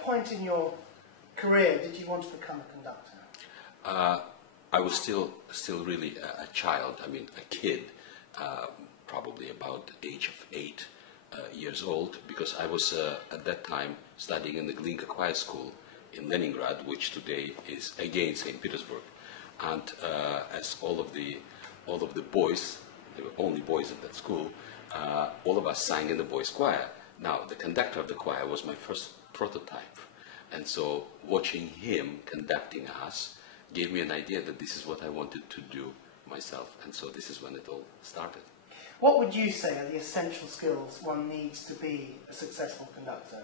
what point in your career did you want to become a conductor? I was still really a child. I mean, a kid, probably about the age of 8 years old, because I was at that time studying in the Glinka Choir School in Leningrad, which today is again St. Petersburg. And as all of the boys, there were only boys at that school, all of us sang in the boys' choir. Now, the conductor of the choir was my first prototype. And so watching him conducting us gave me an idea that this is what I wanted to do myself. And so this is when it all started. What would you say are the essential skills one needs to be a successful conductor?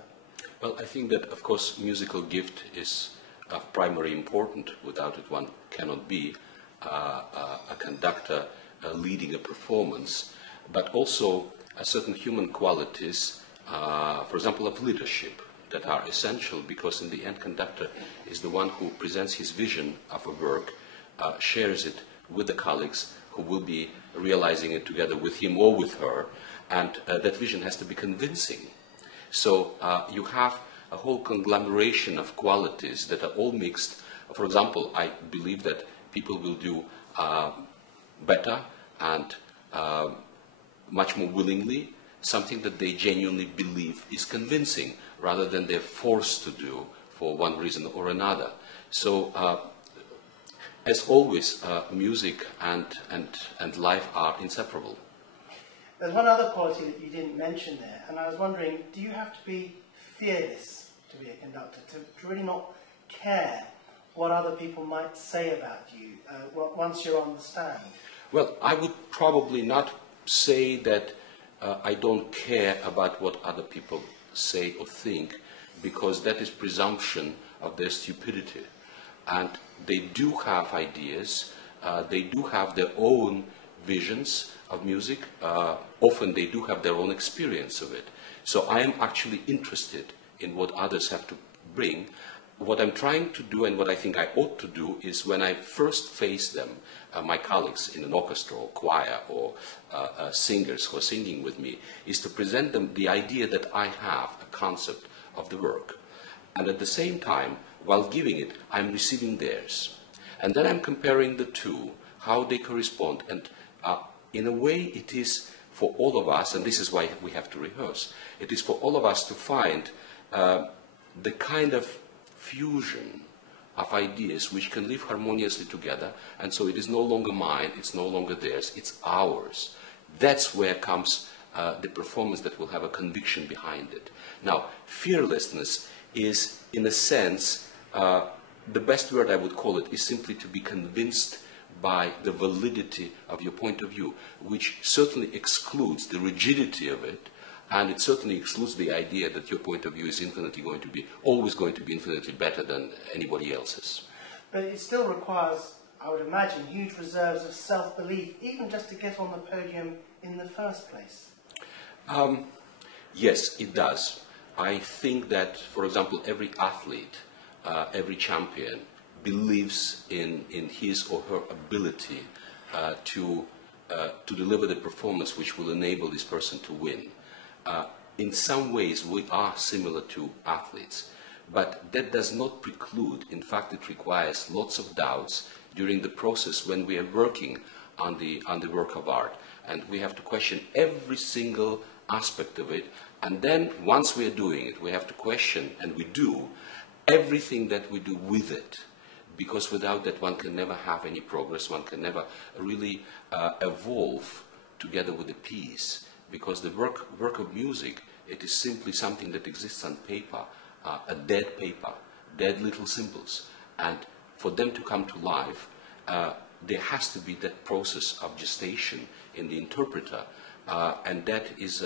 Well, I think that, of course, musical gift is of primary importance. Without it, one cannot be a conductor leading a performance. But also certain human qualities, for example, of leadership, that are essential, because in the end, conductor is the one who presents his vision of a work, shares it with the colleagues who will be realizing it together with him or with her, and that vision has to be convincing. So you have a whole conglomeration of qualities that are all mixed. For example, I believe that people will do better and much more willingly something that they genuinely believe is convincing, rather than they're forced to do for one reason or another. So, as always, music and life are inseparable. There's one other quality that you didn't mention there, and I was wondering, do you have to be fearless to be a conductor, to really not care what other people might say about you once you're on the stand? Well, I would probably not say that I don't care about what other people say or think, because that is presumption of their stupidity. And they do have ideas, they do have their own visions of music, often they do have their own experience of it. So I am actually interested in what others have to bring. What I'm trying to do, and what I think I ought to do, is when I first face them, my colleagues in an orchestra or choir or singers who are singing with me, is to present them the idea that I have a concept of the work. And at the same time, while giving it, I'm receiving theirs. And then I'm comparing the two, how they correspond. And in a way, it is for all of us, and this is why we have to rehearse, it is for all of us to find the kind of fusion of ideas which can live harmoniously together, and so it is no longer mine, it's no longer theirs, it's ours. That's where comes the performance that will have a conviction behind it. Now, fearlessness is, in a sense, the best word I would call it is simply to be convinced by the validity of your point of view, which certainly excludes the rigidity of it, and it certainly excludes the idea that your point of view is always going to be infinitely better than anybody else's. But it still requires, I would imagine, huge reserves of self-belief, even just to get on the podium in the first place. Yes, it does. I think that, for example, every athlete, every champion believes in his or her ability to deliver the performance which will enable this person to win. In some ways, we are similar to athletes, but that does not preclude. In fact, it requires lots of doubts during the process when we are working on the work of art, and we have to question every single aspect of it. And then, once we are doing it, we have to question, and we do, everything that we do with it, because without that, one can never have any progress. One can never really evolve together with the piece. Because the work of music, it is simply something that exists on paper, a dead paper, dead little symbols. And for them to come to life, there has to be that process of gestation in the interpreter. And that is,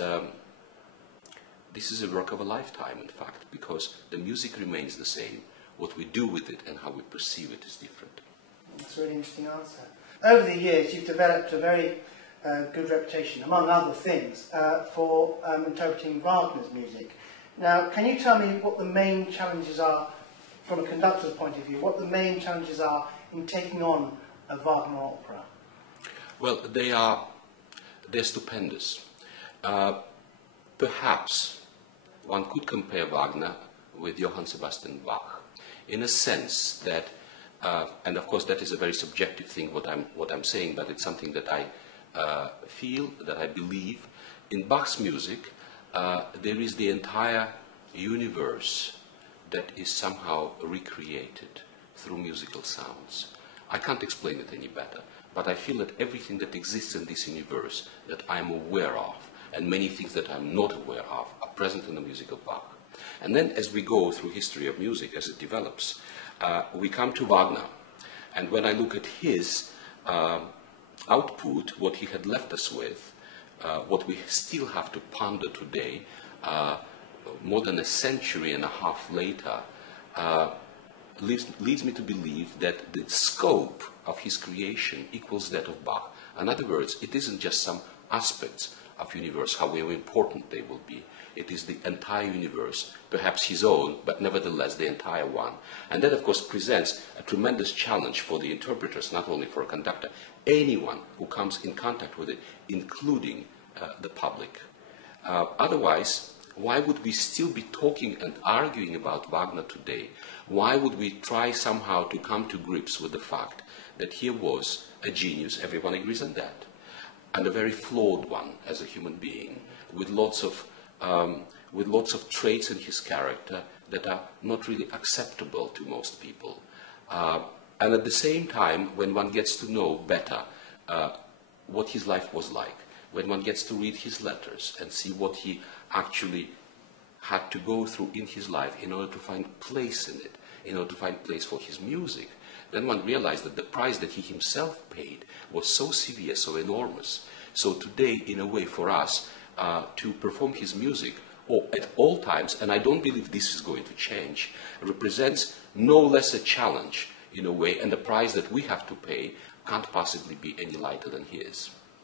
this is a work of a lifetime, in fact, because the music remains the same. What we do with it and how we perceive it is different. That's a really interesting answer. Over the years, you've developed a very good reputation, among other things, for interpreting Wagner's music. Now, can you tell me what the main challenges are, from a conductor's point of view, what the main challenges are in taking on a Wagner opera? Well, they're stupendous. Perhaps one could compare Wagner with Johann Sebastian Bach, in a sense that, and of course that is a very subjective thing what I'm saying, but it's something that I feel, that I believe. In Bach's music, there is the entire universe that is somehow recreated through musical sounds. I can't explain it any better, but I feel that everything that exists in this universe that I'm aware of, and many things that I'm not aware of, are present in the music of Bach. And then as we go through history of music, as it develops, we come to Wagner. And when I look at his output, what he had left us with, what we still have to ponder today, more than a century and a half later, leads me to believe that the scope of his creation equals that of Bach. In other words, it isn't just some aspects of universe, however important they will be. It is the entire universe, perhaps his own, but nevertheless the entire one. And that, of course, presents a tremendous challenge for the interpreters, not only for a conductor, anyone who comes in contact with it, including the public. Otherwise, why would we still be talking and arguing about Wagner today? Why would we try somehow to come to grips with the fact that he was a genius, everyone agrees on that, and a very flawed one as a human being, with lots of traits in his character that are not really acceptable to most people. And at the same time, when one gets to know better what his life was like, when one gets to read his letters and see what he actually had to go through in his life in order to find place in it, in order to find place for his music, then one realized that the price that he himself paid was so severe, so enormous. So today, in a way, for us to perform his music, or at all times, and I don't believe this is going to change, represents no less a challenge in a way, and the price that we have to pay can't possibly be any lighter than his.